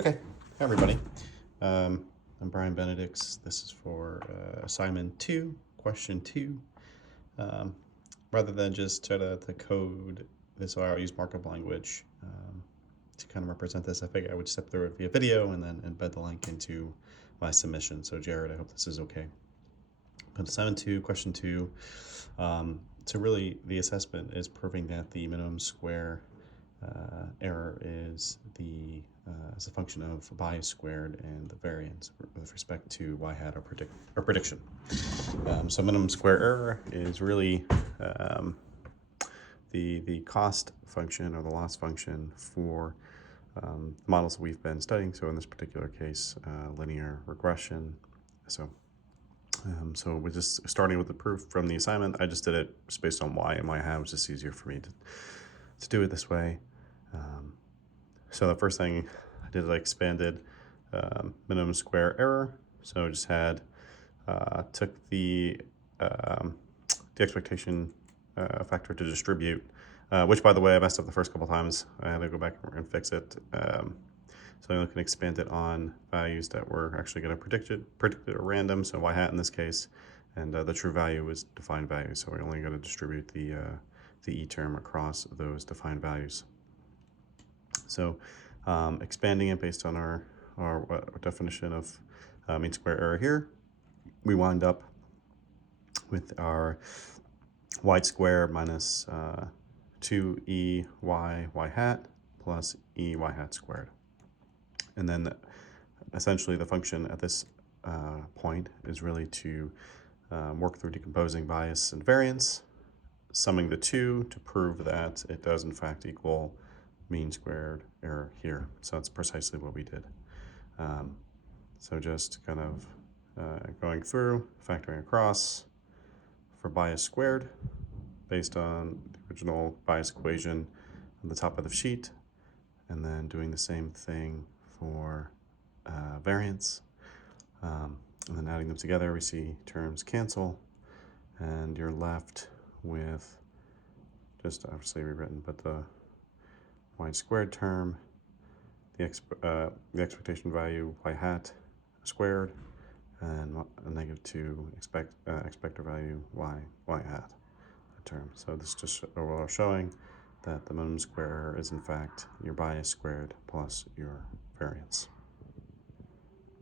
Okay, hi everybody. I'm Brian Benedicts. This is for assignment 2, question 2. Rather than just try to code this, I'll use markup language to kind of represent this. I figured I would step through it via video and then embed the link into my submission. So Jared, I hope this is okay. But assignment 2, question 2. So really the assessment is proving that the minimum square error is as a function of bias squared and the variance with respect to y hat or prediction. So minimum square error is really the cost function or the loss function for the models that we've been studying. So in this particular case, linear regression. So we're just starting with the proof from the assignment. I just did it just based on y and y hat. It was just easier for me to do it this way. So the first thing I did, I expanded minimum square error. So I just had took the expectation factor to distribute, which by the way I messed up the first couple times. I had to go back and fix it. So I can expand it on values that were actually going to predicted at random. So y hat in this case, and the true value was defined value. So we're only going to distribute the e term across those defined values. So expanding it based on our definition of mean square error here, we wind up with our y squared minus 2e y hat plus e y hat squared. And then essentially the function at this point is really to work through decomposing bias and variance, summing the two to prove that it does in fact equal mean squared error here. So that's precisely what we did. So just kind of going through, factoring across for bias squared based on the original bias equation on the top of the sheet, and then doing the same thing for variance. And then adding them together, we see terms cancel, and you're left with just obviously rewritten, but the y squared term, the expectation value y hat squared, and a -2 expected value y hat term. So this is just overall showing that the minimum square error is in fact your bias squared plus your variance.